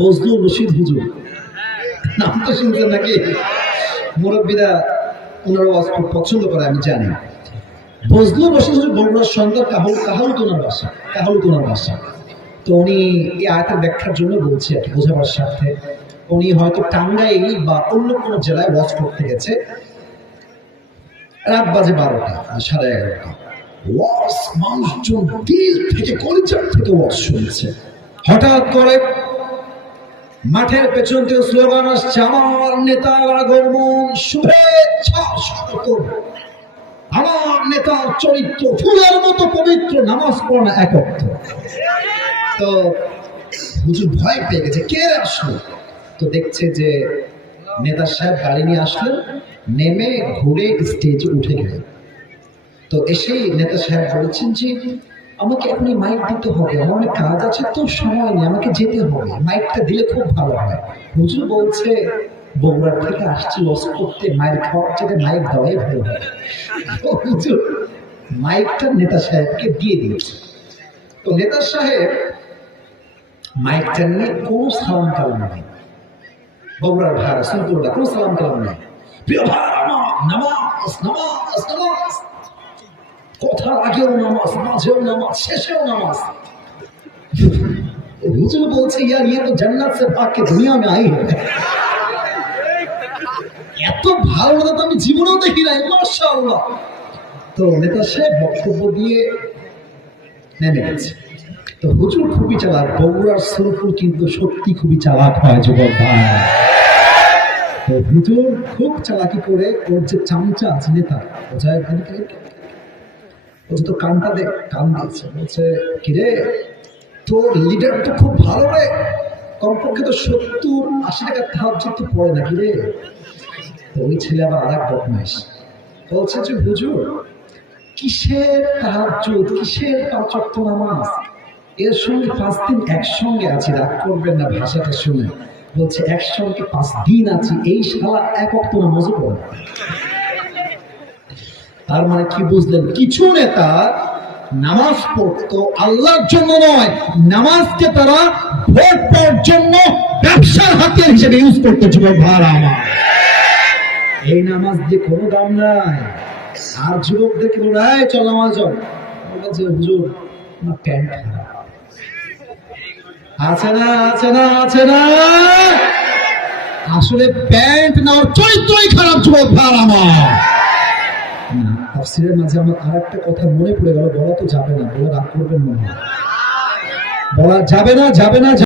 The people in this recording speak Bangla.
বজলুর রশিদ হুজুর নামটা শুনছেন নাকি? মুরব্বীরা ওনার ওয়াজ খুব পছন্দ করে আমি জানি। বজলুর রশিদ হুজুর বগুড়ার সন্তান কাহালুতোনার বাসা। তো উনি এই আয়াতের ব্যাখ্যার জন্য বলছে আর কি, বোঝাবার স্বার্থে। উনি হয়তো টাঙ্গাইল বা অন্য কোনো জেলায় ওয়াজ করতে গেছে, রাত বাজে 12টা 11:30। ওয়াজ মানুষজন দিল থেকে কলিজার থেকে ওয়াজ শুনছে। হঠাৎ করে মাঠের পেছন থেকে স্লোগান আসছে, আমার নেতার আগমন, শুভেচ্ছা স্বাগত। আমার নেতার চরিত্র ফুলের মতো পবিত্র, নামাজ পড়া না একত্র। তো হুজুর ভয় পেয়ে গেছে, কে আসলো? তো দেখছে যে নেতা সাহেব গাড়ি নিয়ে আসলেন, নেমে ঘুরে স্টেজে উঠে গেলেন। তো এসেই নেতা সাহেব বলেছেন যে আমাকে এখনই মাইক দিতে হবে, আমার অনেক কাজ আছে, তো সময় নেই, আমাকে যেতে হবে, মাইকটা দিলে খুব ভালো হয়। হুজুর বলছে বগুড়ার থেকে আসছি ওয়াজ করতে, মাইক খাওয়ার চেয়ে মাইক দেওয়াই ভালো হয়। হুজুর মাইকটা নেতা সাহেবকে দিয়ে দিয়েছে। তো নেতা সাহেব মাইকটা নিয়ে কোনো সালাম কালাম নেই, বগুড়ার ভাই রাসূলুল্লাহ কোনো সালাম কালাম নেই। প্রিয় ভাই আমার, নামাজ নামাজ নামাজ, কথার আগেও নামাজ, মাঝেও নামাজ, শেষেও নামাজ। হুজুর বলছে यार ये तो जन्नत से भाग के दुनिया में आई है। এত ভালো তো আমি জীবনেও দেখি নাই, মাশাআল্লাহ। তো নেতা সাহেব বক্তব্য দিয়ে নেমে গেছে। তো হুজুর খুবই চালাক, বগুড়ার সুরপুর কিন্তু সত্যি খুবই চালাক হয় যুবক ভাই। তো হুজুর খুব চালাকি করে ওর যে চামচা আছে নেতা, বোঝায় তো কানটা দেখ, কান দিচ্ছে, বলছে কিরে তোর লিডার তো খুব ভালো রে, কমপক্ষে তো 70-80 টাকা তাহাজ্জুদ তো পড়ে নাকি রে? তো ওই ছেলে আবার আরেক বদমাইশ বলছে যে হুজুর কিসের তাহাজ্জুদ, কিসের 5 ওয়াক্ত নামাজ, এর সঙ্গে 5 দিন একসঙ্গে আছি, রাগ করবেন না ভাষাটা শুনে। বলছে একসঙ্গে 5 দিন আছি, এই শালা 1 ওয়াক্ত নামাজও পড়ে না। তার মানে কি বুঝলেন? কিছু নেতা নামাজ পড়তো আল্লাহর জন্য নয়, নামাজকে তারা ভোট পাওয়ার জন্য ব্যবসার হাতিয়ার হিসেবে ইউজ করতে। যুবক ভাইরা আমার, এই নামাজ দিয়ে কোনো দাম নাই। আর যুবকদেরকে বলে চল নামাজ বলছে হুজুর আমার প্যান্ট খারাপ আছে না, আছে না, আছে না। আসলে প্যান্ট না, ওর চরিত্রই খারাপ। যুবক ভাইরা আমার, তাফসীরের মাঝে আমার আরেকটা কথা মনে পড়ে গেল, বলা তো যাবে না, বলে রাগ করবেন না, বলা যাবে না, যাবে না।